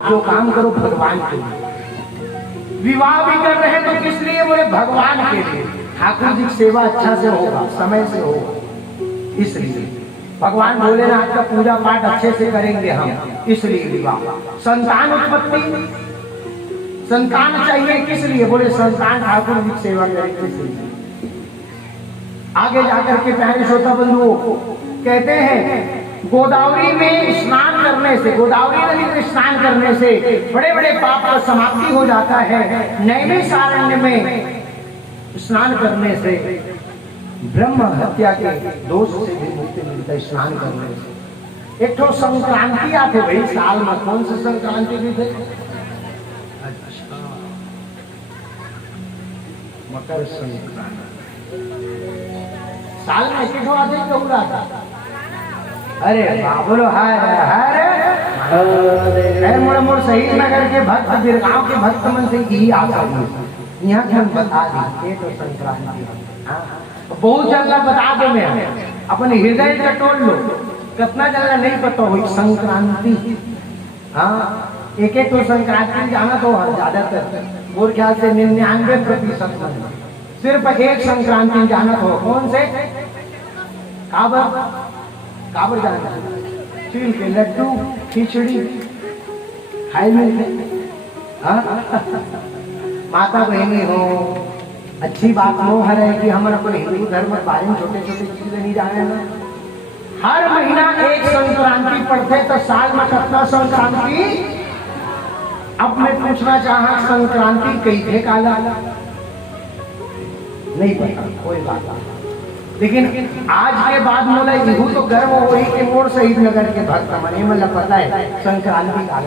जो काम करो भगवान के लिए। विवाह भी कर रहे हैं तो किस लिए? बोले भगवान के लिए। ठाकुर जी की सेवा अच्छा से होगा, समय से होगा, इसलिए भगवान भोलेनाथ का पूजा पाठ अच्छे से करेंगे हम, इसलिए विवाह। संतान उत्पत्ति, संतान चाहिए किस लिए? बोले संतान ठाकुर जी की सेवा करेंगे इसलिए। आगे जाकर के प्यारे श्रोता बंधुओं कहते हैं गोदावरी में स्नान करने से, गोदावरी नदी में स्नान करने से बड़े बड़े पाप का समाप्ति हो जाता है। नैमिषारण्य में स्नान करने से ब्रह्म हत्या के दोष से भी मुक्ति मिलता है स्नान करने से। एक तो संक्रांति आते भाई साल में, कौन सी संक्रांति भी थे? अच्छा, मकर संक्रांति साल में एक आते ही कहूँ था। अरे बोलो हरे मोड़ शहीद नगर के भक्त, बिरगांव के भक्त मन से यही आता है। यहाँ हम बता दी ये तो संक्रांति, बहुत जल्द बता दो। मैं अपने हृदय का टोल लो, कितना जल्द नहीं पता हो संक्रांति। हाँ, एक एक तो संक्रांति जाना तो ज्यादातर मोर ख्याल से 99% सिर्फ एक संक्रांति जाना तो कौन से? काबर जाना, तिल के लड्डू खिचड़ी खाए मिलते। माता बहनी हो, अच्छी बात नो है कि हम अपने हिंदू धर्म के बारे में छोटे छोटे चीजें नहीं जाने ना। हर महीना एक संक्रांति पड़ते तो साल में कितना संक्रांति? अब मैं पूछना चाहा संक्रांति कई थे काला नहीं पता, कोई बात नहीं। लेकिन आज के बाद मोला यहू तो गर्व हो ही कि मोर शहीद नगर के भक्त मने मतलब पता है संक्रांति का।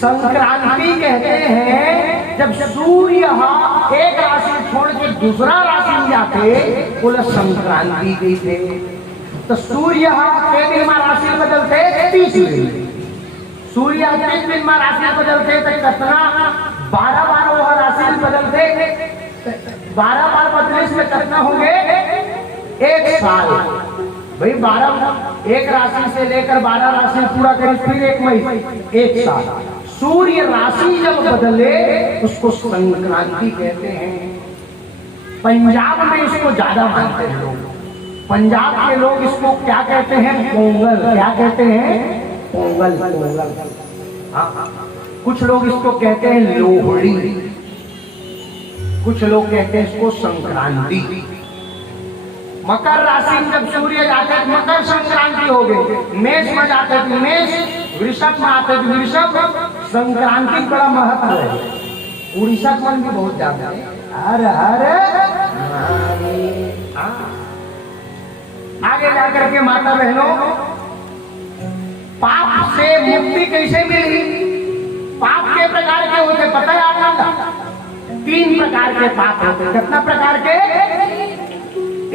संक्रांति कहते हैं जब सूर्य एक राशि छोड़ के दूसरा राशि में जाते, बोला संक्रांति गई थे। तो सूर्य के दिन में राशि बदलते 30 दिन, सूर्य 30 दिन में राशि बदलते तो कितना 12 बार वो राशि बदलते, 12 बार बदले में कितना होंगे? एक साल। भाई 12 एक राशि से लेकर 12 राशि पूरा करें फिर एक महीना, एक साल। सूर्य राशि जब बदले उसको संक्रांति कहते हैं। पंजाब में इसको ज्यादा मानते हैं लोग। पंजाब के लोग इसको क्या कहते हैं? पोंगल। क्या कहते हैं? पोंगल। हाँ, कुछ लोग इसको कहते हैं लोहड़ी, कुछ लोग कहते हैं इसको संक्रांति। मकर राशि में जब सूर्य जाते हैं मकर संक्रांति हो गई। मेष में जाते हैं मेष, वृषभ में आते हैं वृषभ। संक्रांति बड़ा महत्व है। उड़ीसा मन भी बहुत ज्यादा है। हर हर आगे जाकर के माता बहनों पाप से मुक्ति कैसे मिली? पाप के प्रकार के होते पता है आपको? 3 प्रकार के पाप होते। कितना प्रकार के?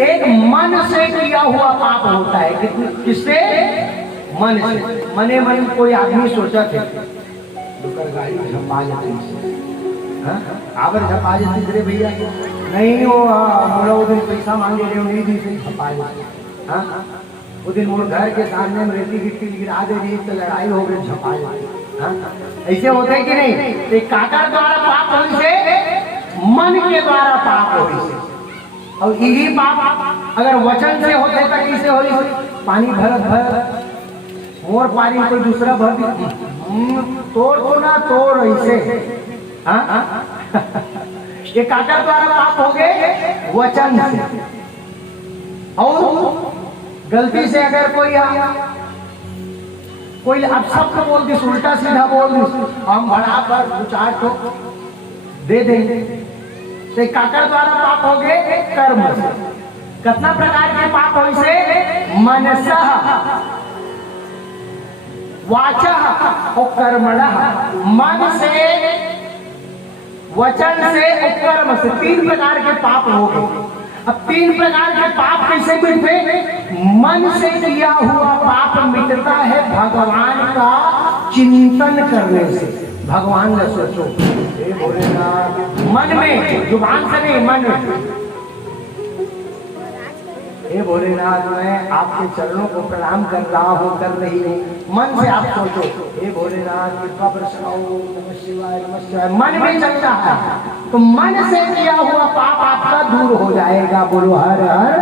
एक मन से किया हुआ पाप होता है। किससे? मन से। मने मन कोई आदमी सोचा थे गाड़ी झपा जाती, आवर झपा जाती रे भैया, नहीं वो बोला वो दिन पैसा मांगे रहे नहीं दी से झपा जाती। वो दिन मोर घर के सामने में रेती गिट्टी गिरा दे रही तो लड़ाई हो गई, झपा जाती। ऐसे होते है कि नहीं? काकर द्वारा पाप होने से, मन के द्वारा पाप होने से। और यही पाप अगर वचन से होते तो कैसे हो? पानी भरत भर मोर पानी कोई दूसरा भर तोड़ तो ना तोड़ ऐसे। ये काका द्वारा पाप हो गए वचन से। और गलती से अगर कोई अब शब्द बोल दी, उल्टा सीधा बोल दी, हम भड़ा पर 2-4 ठो दे देंगे तो काकर द्वारा पाप हो गए कर्म से। कितना प्रकार के पाप हो से? मनसः, वाचः और कर्मणः। मन से, वचन से और कर्म से 3 प्रकार के पाप हो गए। अब 3 प्रकार के पाप कैसे मिटते? मन से किया हुआ पाप मिटता है भगवान का चिंतन करने से। भगवान ने सोचो मन में, जुबान से नहीं, मन में। हे भोलेनाथ मैं आपके चरणों को प्रणाम कर रहा हूँ, कर रही हूँ। मन से आप सोचो, हे भोलेनाथ कृपा बरसाओ, नमः शिवाय नमः शिवाय। मन में चलता है तो मन से किया हुआ पाप आपका दूर हो जाएगा। बोलो हर हर।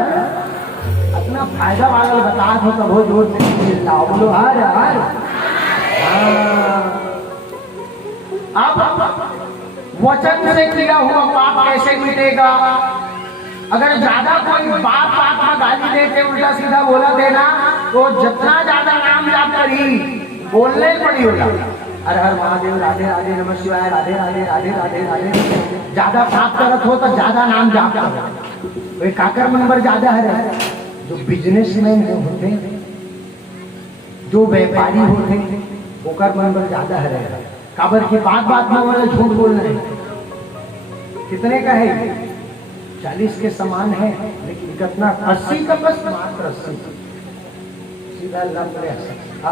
अपना फायदा वाला बता दो तब हो जोर से चिल्लाओ, बोलो हर हर। अब वचन से किया हुआ पाप कैसे मिटेगा? अगर ज्यादा कोई बात बात में गाली देके उल्टा सीधा बोला देना तो जितना ज्यादा नाम जाप करी बोलने पड़ी होगा। हर हर महादेव, राधे राधे, नमः शिवाय, राधे राधे, राधे राधे, राधे। ज्यादा पाप करत हो तो ज्यादा नाम जाप करो। वे काकर नंबर ज्यादा है जो बिजनेसमैन होते, जो व्यापारी होते, ओकर नंबर ज्यादा है। काबर की बात बात में वाला झूठ बोलना है। कितने का है? 40 के समान है, लेकिन कितना 80 का बस मात्र 80 सीधा लग रहा।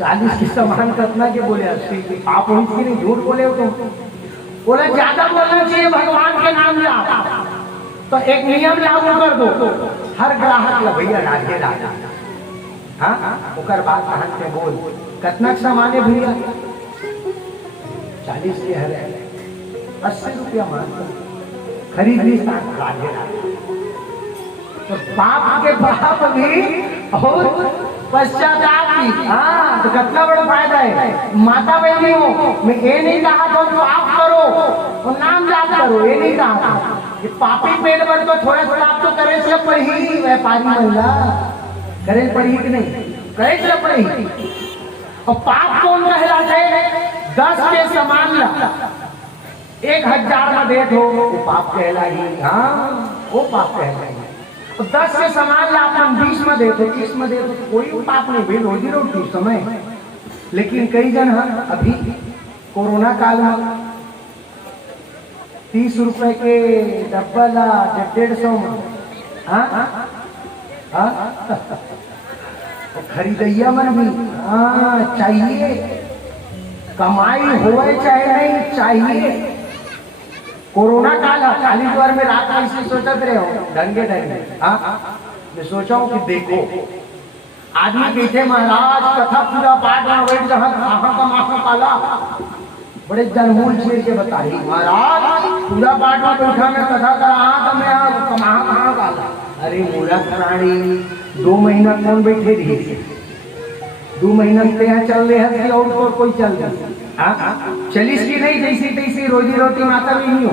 40 के समान कितना के बोले 80 आप उनकी नहीं झूठ बोले हो। तो बोला ज्यादा बोलना चाहिए भगवान के नाम ला तो एक नियम लागू कर दो, हर ग्राहक ला भैया राधे राधे। हाँ ओकर बात कहन के बोल कितना समान है भैया? 40 के हर 80 रुपया मानते खरीद ली राधे राधे। तो पाप के पाप भी और पश्चाताप भी। हाँ तो कितना बड़ा फायदा है। माता बहनी हो, मैं ये नहीं कहा तो पाप करो और नाम जाप करो, ये नहीं कहा था। ये पापी पेट पर तो थोड़ा थोड़ा आप तो करे से पड़ी। व्यापारी महिला करे पड़ी कि नहीं? करे से पड़ी। और पाप कौन कहलाते? 10 के समान ला 1000 में देख हो वो पाप कहलाई। हाँ वो पाप कहलाई। 10 के समान ला अपन 20 में देखो, 30 में देखो, कोई पाप नहीं भाई, रोजी रोटी समय। लेकिन कई जन अभी कोरोना काल में 30 रुपए के डब्बा ला 150 में खरीदैया मन भी चाहिए। कमाई होए चाहे नहीं चाहिए। कोरोना काल खाली द्वार में रात में इसी सोचते रहे हो ढंगे ढंगे। मैं सोचा हूँ कि देखो आदमी कहते महाराज कथा पूजा पाठ में बैठ जहाँ कहाँ पाला बड़े जनमूल छेड़ के बताई महाराज पूजा पाठ में बैठा में कथा करा कहाँ पाला। अरे मूर्ख प्राणी 2 महीना कौन बैठे रही? 2 महीना से यहाँ चल रहे हैं और कोई चल रही चलिस की नहीं जैसी तैसी रोजी रोटी माता भी नहीं हो।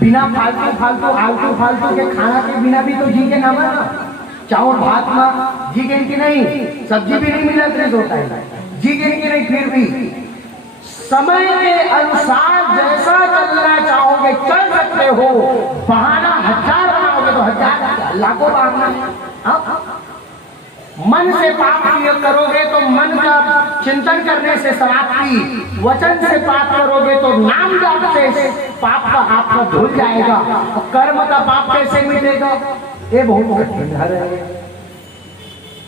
बिना आलतू फालतू के खाना के बिना भी तो जी के ना मरना। चावल भात में जी के नहीं, सब्जी भी नहीं मिला होता है जी के नहीं। फिर भी समय के अनुसार जैसा चलना चाहोगे चल सकते हो। बहाना 1000 बनाओगे तो 1000 लाखों बहाना। मन से पाप करोगे तो मन का चिंतन करने से समाप्ति, वचन से पाप करोगे तो नाम जाप से पाप का आपका धुल जाएगा। और कर्म का पाप कैसे मिटेगा? ये बहुत कठिन है।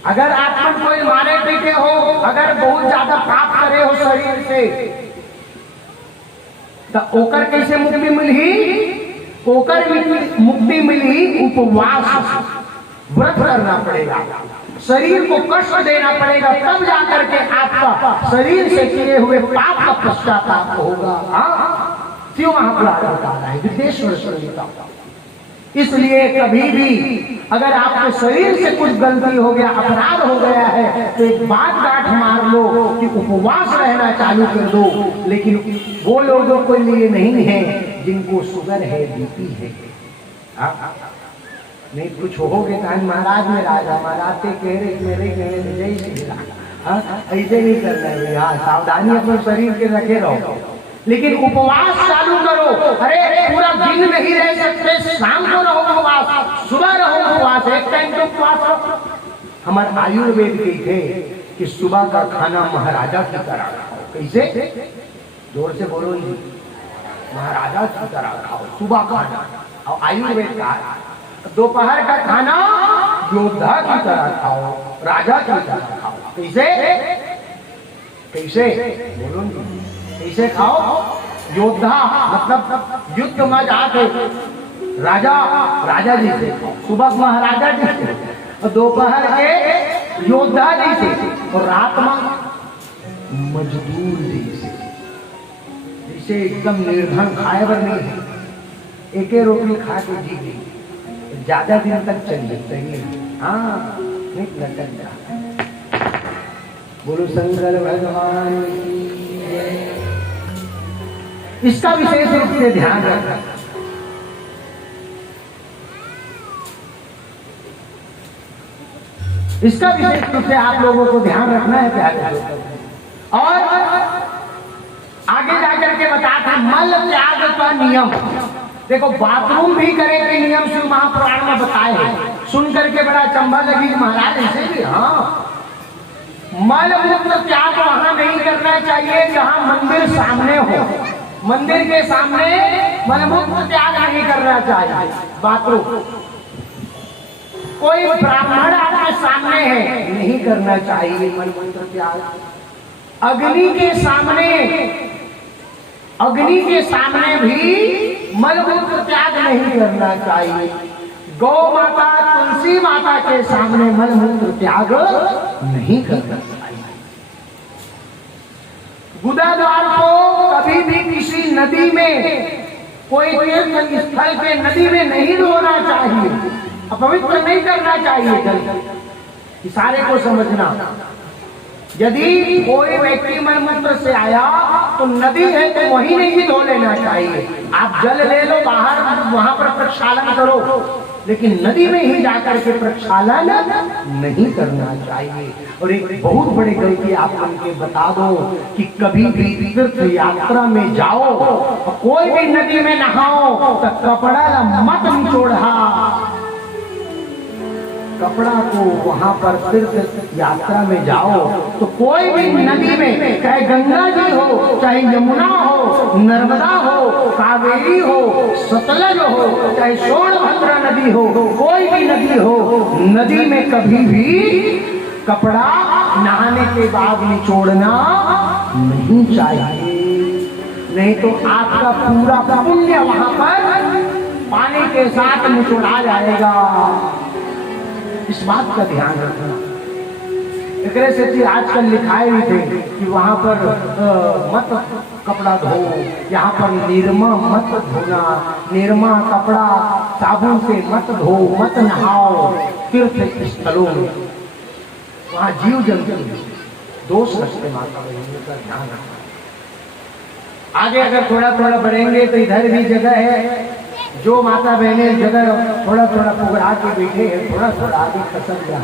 अगर आप में कोई मारे पीटे हो, अगर बहुत ज्यादा पाप करे हो शरीर से तो ओकर कैसे मुक्ति मिली? ओकर मुक्ति मिली उपवास व्रत करना पड़ेगा, शरीर को कष्ट देना पड़ेगा, तब जाकर के आपका शरीर से किए हुए पाप का पश्चाताप होगा। क्यों महापुराण बता रहा है विदेश्वर संहिता। इसलिए कभी भी अगर आपके शरीर से कुछ गलती हो गया, अपराध हो गया है तो एक बात गांठ मार लो कि उपवास रहना चालू कर दो। लेकिन वो लोगों के लिए नहीं है जिनको शुगर है, बीपी है। नहीं कुछ होगे तो महाराज में राजा महाराज कह रहे मेरे जय श्री राम। ऐसे नहीं करना है भैया, सावधानी अपने शरीर के रखे रहो। लेकिन उपवास चालू करो। अरे पूरा दिन नहीं रह सकते, शाम को रहो उपवास, सुबह रहो उपवास, एक टाइम तो उपवास रहो। हमारे आयुर्वेद के थे कि सुबह का खाना महाराजा की तरह खाओ। कैसे? जोर से बोलो जी। महाराजा की तरह खाओ सुबह खाना। और आयुर्वेद का दोपहर का खाना योद्धा की तरह खाओ, राजा की तरह खाओ। कैसे? कैसे बोलो? कैसे खाओ? योद्धा मतलब युद्ध में जाके राजा राजा जी थे, सुबह महाराजा जी थे, और दोपहर के योद्धा जी थे, और रात में मजदूर जी थे। जिसे एकदम निर्धन खाए बर नहीं है, एक रोटी खा के जी गई, ज्यादा दिन तक चल सकते हैं। हाँ नहीं लटक जा। बोलो शंकर भगवान की जय। इसका विशेष रूप से ध्यान रखना। इसका विशेष रूप से आप लोगों को ध्यान रखना है प्यारे। और आगे जाकर के बताता मल त्याग का नियम। देखो बाथरूम भी करे के नियम शिव महापुराण में बताए हैं। सुन करके बड़ा चंबा लगी महाराज ऐसे भी। हाँ, मल मूत्र त्याग वहां नहीं करना चाहिए जहां मंदिर सामने हो। मंदिर के सामने मल मूत्र त्याग नहीं करना चाहिए। बाथरूम कोई ब्राह्मण आपके सामने है, नहीं करना चाहिए मल मूत्र त्याग। अग्नि के सामने भी मल मूत्र त्याग नहीं करना चाहिए। गौ माता तुलसी माता के सामने मल मूत्र त्याग नहीं करना चाहिए। गुदाद्वार को कभी भी किसी नदी में, कोई तीर्थ स्थल पे नदी में नहीं धोना चाहिए, अपवित्र नहीं करना चाहिए। जल सारे को समझना। यदि कोई व्यक्ति मलमूत्र से आया तो नदी है तो वहीं नहीं धो लेना चाहिए। आप जल ले लो बाहर, वहां पर प्रक्षालन करो, लेकिन नदी में ही जाकर के प्रक्षालन नहीं करना चाहिए। और एक बहुत बड़ी गलती आप उनके बता दो कि कभी भी तीर्थ यात्रा में जाओ और कोई भी नदी में नहाओ तो कपड़ा मत निचोड़ा। कपड़ा को वहां पर तीर्थ यात्रा में जाओ तो कोई भी नदी में, चाहे गंगा जी हो, चाहे यमुना हो, नर्मदा हो, कावेरी हो, सतलज हो, चाहे सोनभद्र नदी हो, कोई भी नदी हो, नदी में कभी भी कपड़ा नहाने के बाद निचोड़ना नहीं चाहिए। नहीं तो आपका पूरा पुण्य वहां पर पानी के साथ निचोड़ा जाएगा। इस बात का ध्यान रखना। एक से आजकल लिखाए भी थे कि वहां पर मत कपड़ा धो, यहाँ पर निर्मा मत धोना, निर्मा कपड़ा साबुन से मत धो, मत नहाओ तीर्थ स्थलों में, वहां जीव जंतु दोष रखते माता बहनों का ध्यान रखना। आगे अगर थोड़ा थोड़ा बढ़ेंगे तो इधर भी जगह है। जो माता बहने जगह थोड़ा थोड़ा पुगड़ा के बैठे हैं, थोड़ा थोड़ा आगे खसक रहा।